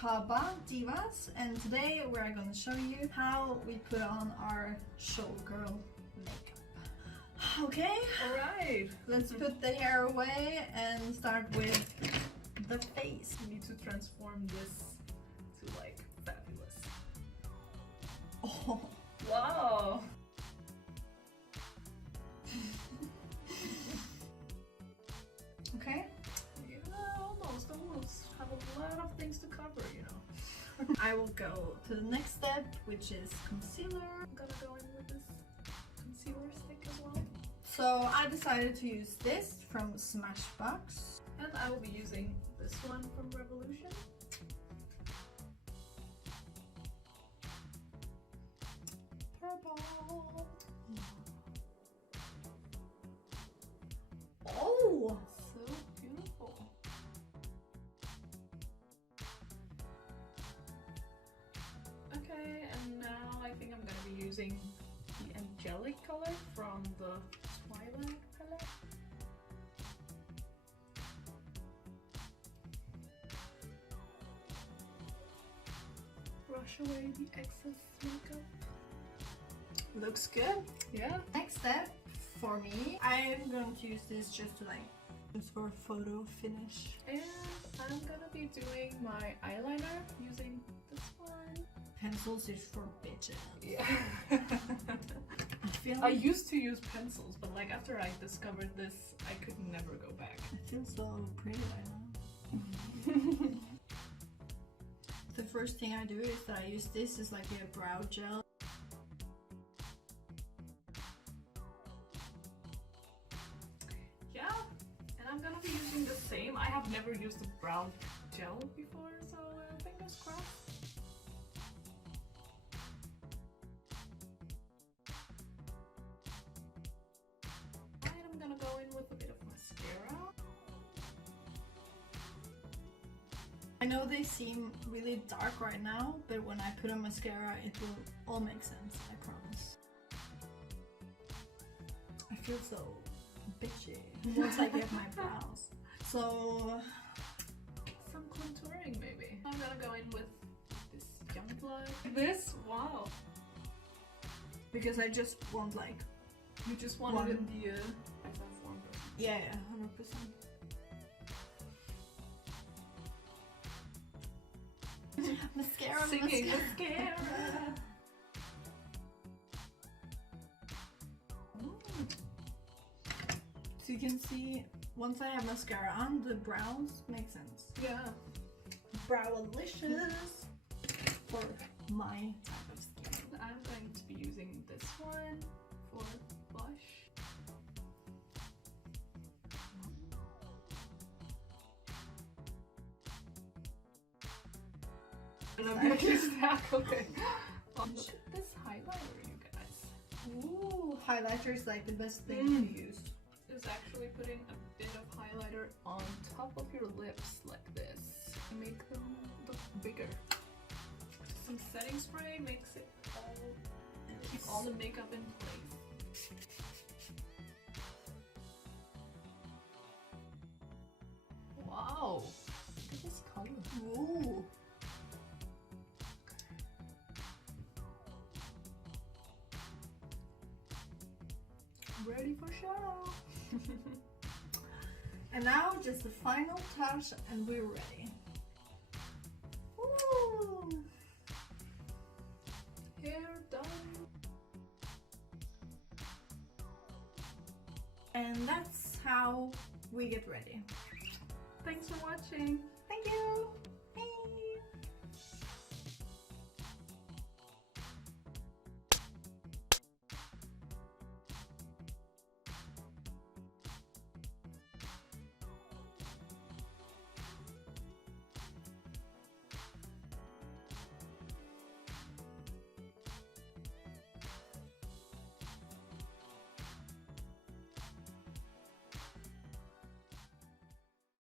Divas, and today we're going to show you how we put on our showgirl makeup. Okay, alright, let's put the hair away and start with the face. we need to transform this to like fabulous. Oh, Wow! okay. Yeah, almost. Have a lot of things to cover, you know. I will go to the next step, which is concealer. I'm gonna go in with this concealer stick as well. So I decided to use this from Smashbox. And I will be using this one from Revolution. Purple. Oh! So beautiful. Okay, and now I think I'm gonna be using the angelic color from the Twilight palette. Brush away the excess makeup. Looks good. Yeah. Next step for me, I'm going to use this just to just for photo finish. And I'm gonna be doing my eyeliner using this one. Pencils is for bitches. Yeah. I feel I used to use pencils, but like after I discovered this, I could never go back. I feel so pretty right now. The first thing I do is that I use this as like a brow gel. Yeah, and I'm gonna be using the same. I have never used a brow gel before, so fingers crossed. Alright, I'm gonna go in with a bit of mascara. I know they seem really dark right now, but when I put on mascara, it will all make sense, I promise. I feel so bitchy once I get my brows. So, Some contouring maybe. I'm gonna go in with this young blood. This? Wow. because I just want like, You just wanted One. in the SF form. yeah, 100%. Mascara, Singing mascara. mascara. So you can see, once I have mascara on, the brows make sense. Yeah. Browalicious for my type of skin. I'm going to be using this one for blush. Okay. This highlighter, you guys, Ooh, highlighter is like the best thing to use. is actually putting a bit of highlighter on top of your lips like this. Make them look bigger. Some setting spray makes it all, keep all the makeup in place. Wow, look at this color. Ooh. Ready for show. And now just the final touch and we're ready. Ooh. Hair done. And that's how we get ready. Thanks for watching. Thank you!